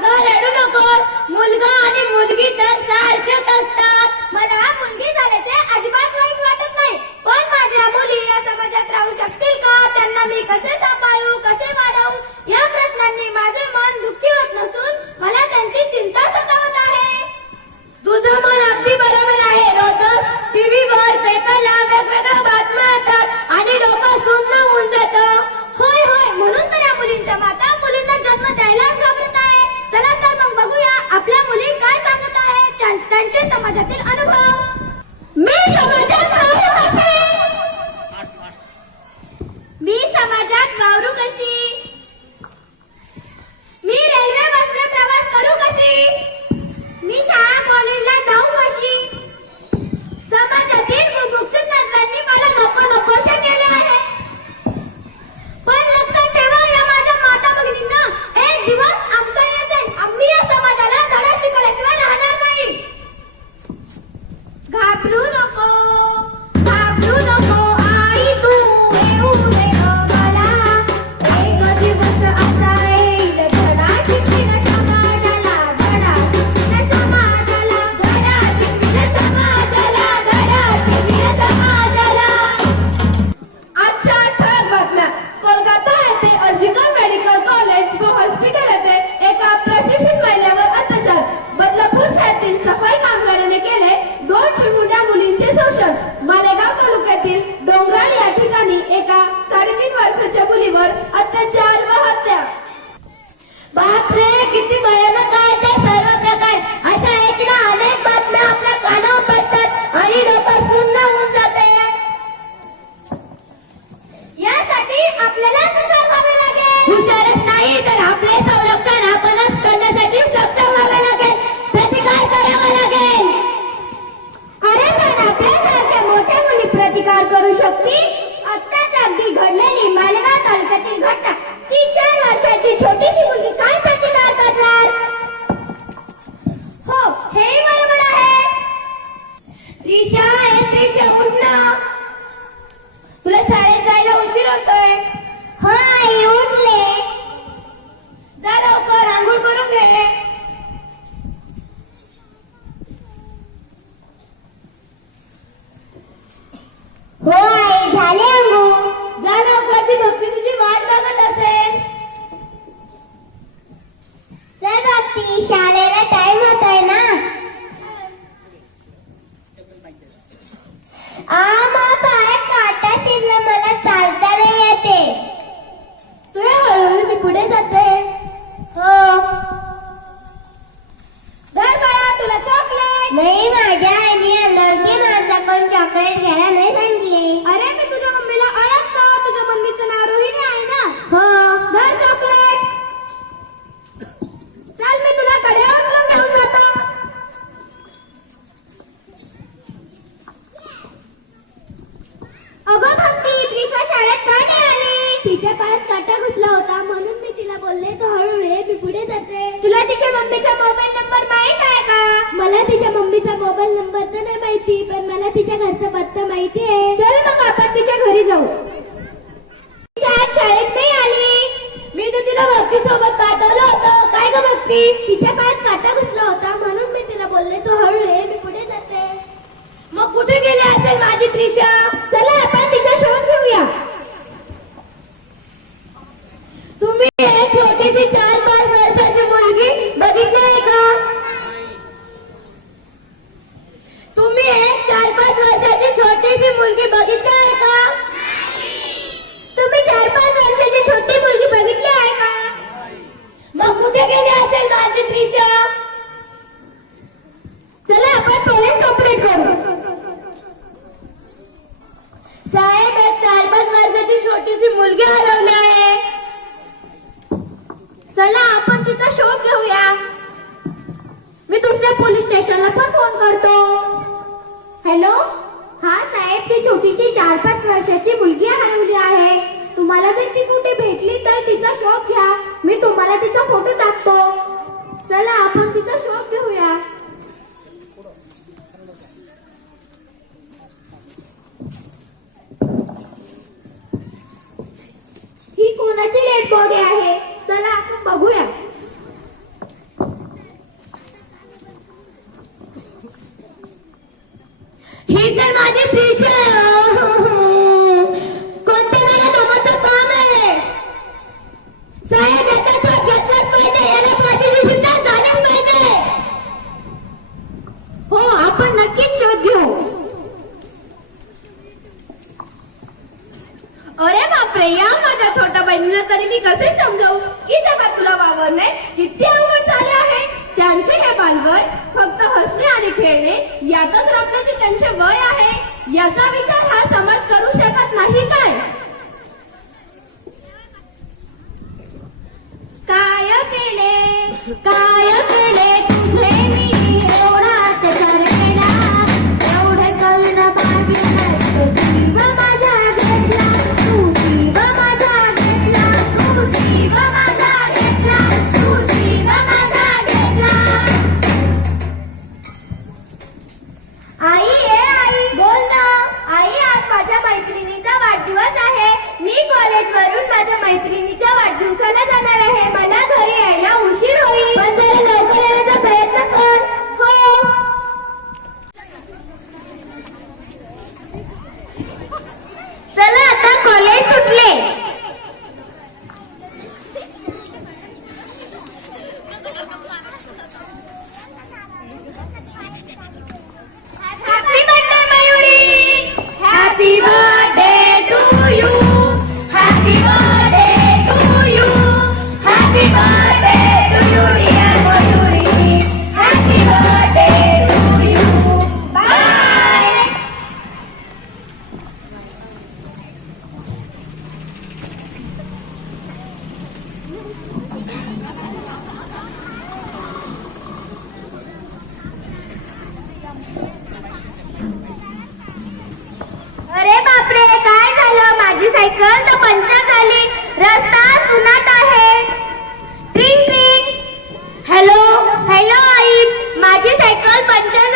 अगं रडू नकोस, मुलगा आणि मुलगी तर सारखेच असतात. मला मुलगी झाल्याचे अजिबात वाईट वाटत नाही, पण माझ्या मुली या समाजात राहू शकतील का? त्यांना मी कसे सांभाळू, कसे वाढवू, या प्रश्नांनी माझे मन दुःखी होत नसून मला त्यांची चिंता सतावत आहे. तुझं मन अगदी बरोबर आहे. रोजच टीव्हीवर पेपरला वेगवेगळ्या बातम्या येतात आणि डोकं सुन्न होऊन जातं. होय होय, म्हणून तर या मुलींच्या माता मुलींना जन्म द्यायलाच घाबरत आहे. चला तर मग बघूया आपल्या मुली काय सांगत आहे, त्यांचे समाजातील अनुभव. मी समाजात वावरू कशी? मी समाजात वावरू कशी? मी रेल्वे बसने प्रवास करू कशी? मी शाळा कॉलेजला जाऊ कशी? समाजातील मुमुक्षु तंत्रांनी मला नको नकोशे केले आहे. पण लक्षात ठेवा या माझ्या माता भगिनींना, एक दिवस आमचा येईल, आम्ही या समाजाला धडा शिकवल्याशिवाय राहणार नाही. घाबरू नको, घाबरू नको आई, तू येऊ दे मला. एक दिवस असा येईल धडा शिकवीन समाजाला, धडा शिकवीन समाजाला, धडा शिकवीन समाजाला, धडा शिकवीन समाजाला. आजच्या ठळक बातम्या. कोलकाता येथे अर्जिकल मेडिकल कॉलेज व हॉस्पिटल येथे एका प्रशिक्षित महिलेवर अत्याचार. बदलापूर शहरातील सफाई कामगाराने केले 2 चिमुरड्या मुलींचे शोषण. मालेगाव तालुक्यातील डोंगराळ या ठिकाणी एका 3.5 वर्षाच्या मुलीवर अत्याचार व हत्या. बापरे, किती भयानक आहे ते सर्व प्रकार. अशा ऐकणा अनेक बातम्या आपल्या कानावर पडतात आणि डोकं सुन्न होऊन जाते. यासाठी आपल्यालाच हुशार व्हावे लागेल. हुशारच नाही तर आपले संरक्षण आपणच करण्यासाठी सक्षम व्हावे लागेल, प्रतिकार करावा लागेल. अरे पण आपल्यासारख्या मोठ्या मुली प्रतिकार करू शकतील? आत्ताच अगदी घडलेली मालेगाव तालुक्यातील घटना. ती 4 वर्षाची छोटीशी मुलगी काय प्रतिकार करणार? हो, हे बरोबर आहे. त्रिशा, त्रिशा उठ ना, तुला शाळेत जायला उशीर होतोय. हो आई, उठले. जा लवकर, आंघोळ करून घे. हो आई, झाले आंघोळ. जा लवकर, ती भक्ती तुझी वाट बघत असेल. चल भक्ती, शाळेला टाइम होतोय ना. पाय काटा शिरला, मला चालता नाही येते. तुझ्या हळूहळू मी पुढे जाते. हो. धर बाळा, तुला चॉकलेट. नाही, माझ्या आईने अनोळखी माणसाकडून चॉकलेट घ्यायला नाही सांगितले. अरे मी तुझ्या मम्मीला ओळखतो, तुझ्या मम्मीचं नाव रोहिणी आहे ना. हो. धर चॉकलेट. चल, मी तुला कड्यावर घेऊन जातो. अगं भक्ती, त्रिशा शाळेत का नाही आली? तिच्या पायात काटा घुसला होता, म्हणून मी तिला बोलले तो हळू ये, मी पुढे जाते. तुला तिच्या मम्मीचा मोबाईल नंबर माहित आहे का? मला तिच्या मम्मीचा मोबाईल नंबर तर नाही माहिती, पण मला तिच्या घरचा पत्ता माहिती आहे. चल मग आपण तिच्या घरी जाऊ. शाळेत नाही आली. मी तर तिला भक्ती सोबत पाठवलं होतं. काय ग भक्ती? तिच्या पायात काटा घुसला होता, म्हणून मी तिला बोलले तो हळू ये, मी पुढे जाते. मग कुठे गेली असेल माझी त्रिशा? चला आपण तिचा शोध घेऊया. तुम्ही एक छोटीशी 4-5 वर्षाची मुलगी बघितली आहे का? तुम्ही एक 4-5 वर्षाची छोटीशी मुलगी बघितली आहे का? तुम्ही 4-5 वर्षाची छोटी मुलगी बघितली आहे का? मग कुठे गेली असेल माझी त्रिशा? चला आपण पोलीस कंप्लेंट करू. साहेब, एक 4-5 वर्षाची छोटीशी मुलगी हरवली आहे. चला आपण तिचा शोध घेऊया. मी दुसऱ्या पोलीस स्टेशनला पण फोन करतो. हॅलो, हा साहेब, ती छोटीशी 4-5 वर्षाची मुलगी हरवली आहे. तुम्हाला जर ती कुठे भेटली तर तिचा शोध घ्या. मी तुम्हाला तिचा फोटो टाकतो. चला आपण तिचा शोध घेऊया. ही कोणाची डेड बॉडी आहे? चला आपण बघूया. माझी फीस कोणत्या मला कामाचं काम आहे साहेब याचा शोध घेतलाच पाहिजे याला फाशीची शिक्षा झालीच पाहिजे हो आपण नक्कीच शोध घेऊ अरे बापरे या माझ्या छोट्या बहिणीला तरी मी कसे समजावू की जगात तुला वावरणे किती अवघड झाले आहे त्यांचे हे बालवय फक्त हसणे आणि खेळणे यातच रमण्याचे त्यांचे वय आहे याचा विचार हा समाज करू शकत नाही काय काय केले तुझे मी एवढाच करवेना एवढे कळणं पाहिजे नाही जीव माझा घेतला तू जीव माझा घेतला तू जीव माझा घेतला तू जीव माझा घेतला आई बोल ना आई आज माझ्या मैत्रिणीचा वाढदिवस आहे मी कॉलेजवरून माझ्या मैत्रिणीच्या वाढदिवसाला जाणार आहे मला घरी यायला उशीर होईल पण जरा लवकर येण्याचा प्रयत्न कर हो चला आता कॉलेज सुटले happy birthday Mayuri happy birthday to you happy birthday to you happy birthday to you dear Mayuri happy birthday to you bye अरे बापरे काय झालं माझी सायकल तर पंक्चर झाली रस्ता सुनात आहे ट्रिंग ट्रिंग हॅलो हॅलो आई माझी सायकल पंक्चर